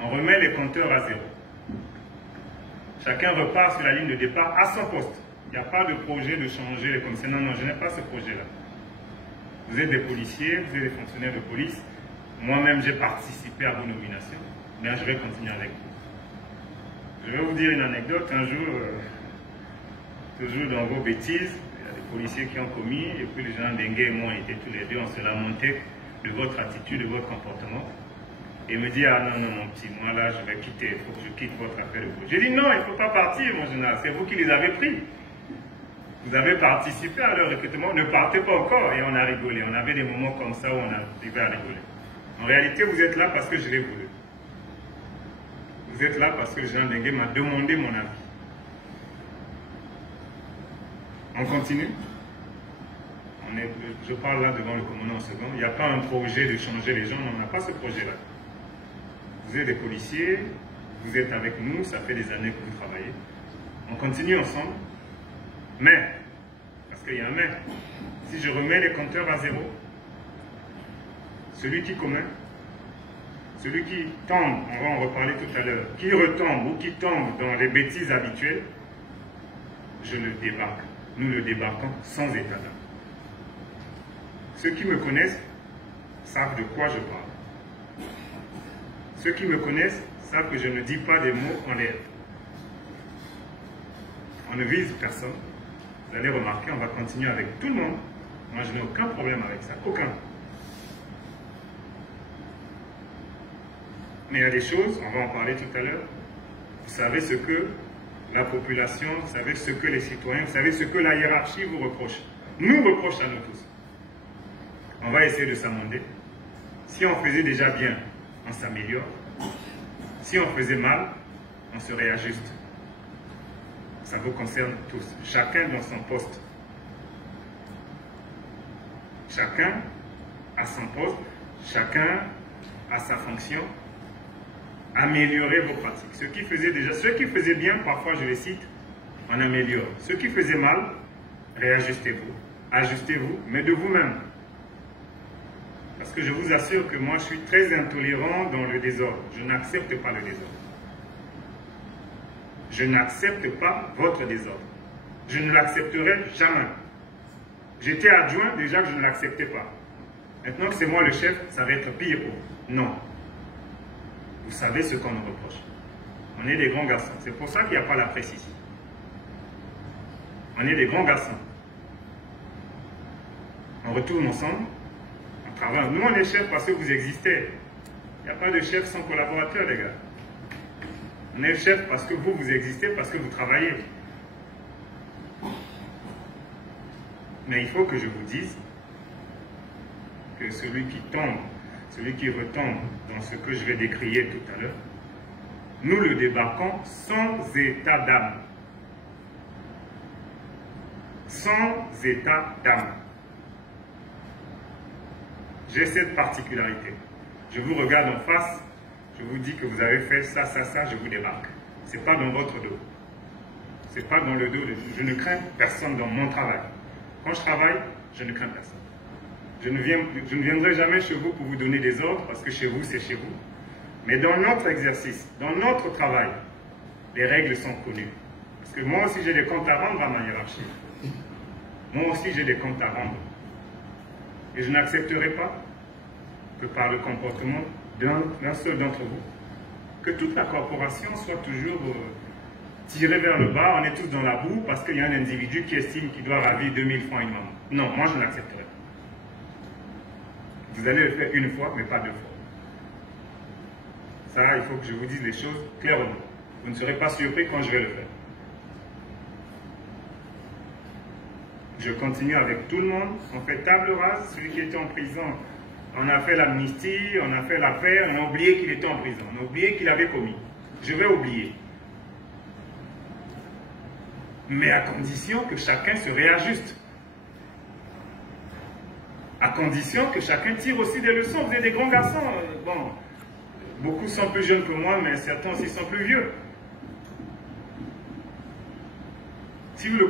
On remet les compteurs à zéro. Chacun repart sur la ligne de départ à son poste. Il n'y a pas de projet de changer les commissaires. Non, non, je n'ai pas ce projet-là. Vous êtes des policiers, vous êtes des fonctionnaires de police. Moi-même, j'ai participé à vos nominations. Bien, je vais continuer avec vous. Je vais vous dire une anecdote. Un jour, toujours dans vos bêtises, il y a des policiers qui ont commis, et puis les gens Dengue et moi, on était tous les deux, on se lamentait de votre attitude, de votre comportement. Et il me dit, ah non, non, mon petit, moi là, je vais quitter, il faut que je quitte votre affaire de police. J'ai dit, non, il ne faut pas partir, mon général, c'est vous qui les avez pris. Vous avez participé à leur recrutement, ne partez pas encore. Et on a rigolé, on avait des moments comme ça où on arrivait à rigoler. En réalité, vous êtes là parce que je l'ai voulu. Vous êtes là parce que Jean Dengue m'a demandé mon avis. On continue. Je parle là devant le commandant en second. Il n'y a pas un projet de changer les gens. Non, on n'a pas ce projet-là. Vous êtes des policiers, vous êtes avec nous, ça fait des années que vous travaillez. On continue ensemble. Mais, parce qu'il y a un mais, si je remets les compteurs à zéro, celui qui commet, celui qui tombe, on va en reparler tout à l'heure, qui retombe ou qui tombe dans les bêtises habituelles, je le débarque. Nous le débarquons sans état d'âme. Ceux qui me connaissent savent de quoi je parle. Ceux qui me connaissent savent que je ne dis pas des mots en l'air. On ne vise personne. Vous allez remarquer, on va continuer avec tout le monde. Moi, je n'ai aucun problème avec ça. Aucun. Mais il y a des choses, on va en parler tout à l'heure. Vous savez ce que la population, vous savez ce que les citoyens, vous savez ce que la hiérarchie vous reproche. Nous reproche à nous tous. On va essayer de s'amender. Si on faisait déjà bien, on s'améliore. Si on faisait mal, on se réajuste. Ça vous concerne tous. Chacun dans son poste. Chacun à son poste. Chacun à sa fonction. Améliorer vos pratiques. Ceux qui faisaient bien, parfois je les cite, on améliore. Ceux qui faisaient mal, réajustez-vous. Ajustez-vous, mais de vous-même. Parce que je vous assure que moi, je suis très intolérant dans le désordre. Je n'accepte pas le désordre. Je n'accepte pas votre désordre. Je ne l'accepterai jamais. J'étais adjoint, déjà que je ne l'acceptais pas. Maintenant que c'est moi le chef, ça va être pire pour vous. Non. Vous savez ce qu'on nous reproche. On est des grands garçons. C'est pour ça qu'il n'y a pas la presse ici. On est des grands garçons. On retourne ensemble. Nous, on est chefs parce que vous existez. Il n'y a pas de chef sans collaborateur, les gars. On est chef parce que vous existez, parce que vous travaillez. Mais il faut que je vous dise que celui qui tombe, celui qui retombe dans ce que je vais décrier tout à l'heure, nous le débarquons sans état d'âme. Sans état d'âme. J'ai cette particularité. Je vous regarde en face, je vous dis que vous avez fait ça, ça, ça, je vous débarque. Ce n'est pas dans votre dos. Ce n'est pas dans le dos. Je ne crains personne dans mon travail. Quand je travaille, je ne crains personne. Je ne viendrai jamais chez vous pour vous donner des ordres, parce que chez vous, c'est chez vous. Mais dans notre exercice, dans notre travail, les règles sont connues. Parce que moi aussi, j'ai des comptes à rendre à ma hiérarchie. Moi aussi, j'ai des comptes à rendre. Et je n'accepterai pas que par le comportement d'un seul d'entre vous, que toute la corporation soit toujours tirée vers le bas. On est tous dans la boue parce qu'il y a un individu qui estime qu'il doit ravir 2000 francs une maman. Non, moi je n'accepterai pas. Vous allez le faire une fois, mais pas deux fois. Ça, il faut que je vous dise les choses clairement. Vous ne serez pas surpris quand je vais le faire. Je continue avec tout le monde. On fait table rase. Celui qui était en prison, on a fait l'amnistie, on a fait la paix, on a oublié qu'il était en prison. On a oublié qu'il avait commis. Je vais oublier. Mais à condition que chacun se réajuste. À condition que chacun tire aussi des leçons. Vous êtes des grands garçons. Bon, beaucoup sont plus jeunes que moi, mais certains aussi sont plus vieux. Si vous le